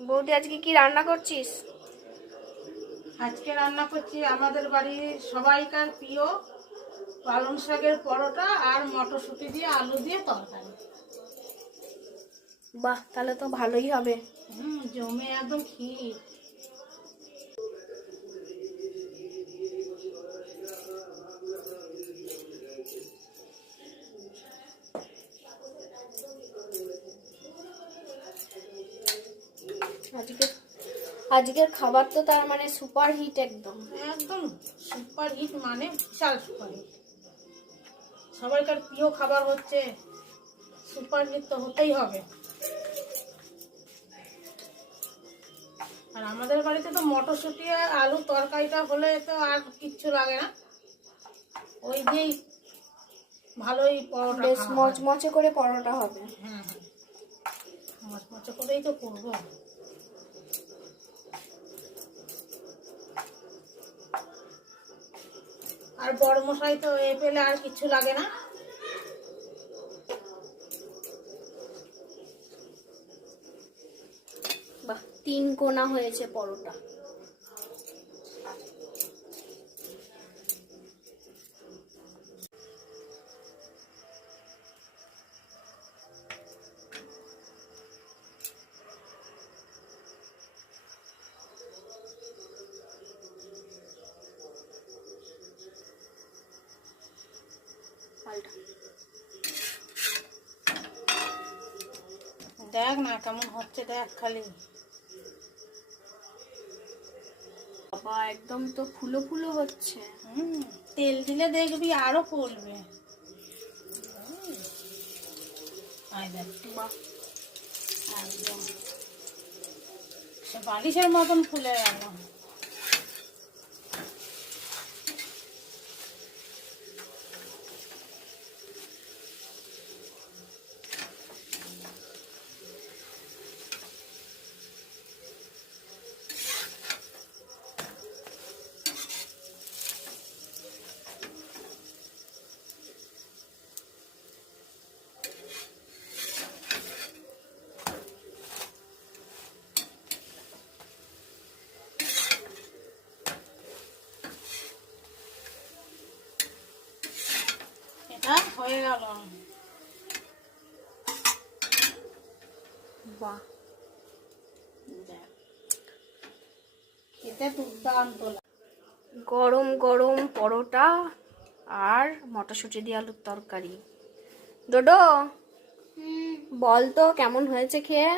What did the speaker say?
বৌদি আজকে কি রান্না করছিস? আজকে রান্না করছি আমাদের বাড়ির সবাইকার প্রিয় পালং শাকের পরোটা আর মটরশুঁটি দিয়ে আলু দিয়ে তরকারি। বাহ, তাহলে তো ভালোই হবে। জমে একদম ক্ষীর। আজকের খাবার তো তার মানে সুপার হিট, একদম একদম সুপার হিট, মানে বিশাল সুপার হিট। সবাইকার প্রিয় খাবার হচ্ছে সুপার হিট, তো হতেই হবে। আর আমাদের বাড়িতে তো মটরশুঁটি আর আলু তরকারিটা হলে তো আর কিচ্ছু লাগে না, ওই দিয়েই ভালোই পরোটা বেশ খাওয়া হয়। মচমচে করে পরোটা হবে। মচমচে করেই তো করবো। আর বড় মশাই তো এ পেলে আর কিছু লাগে না। বাহ, 3 কোনা হয়েছে পরোটা। দেখ না কেমন হচ্ছে, দেখ খালি। বাবা, একদম তো ফুলো ফুলো হচ্ছে। তেল দিলে দেখবি আরো ফুলবে। বাহ, একদম সে বালিশের মতন ফুলে গেল। এটা হয়ে গেল। বাহ, খেতে দুর্দান্ত লাগে। গরম গরম পরোটা আর মটরশুঁটি দিয়ে আলুর তরকারি। ডোডো, বল তো কেমন হয়েছে খেয়ে?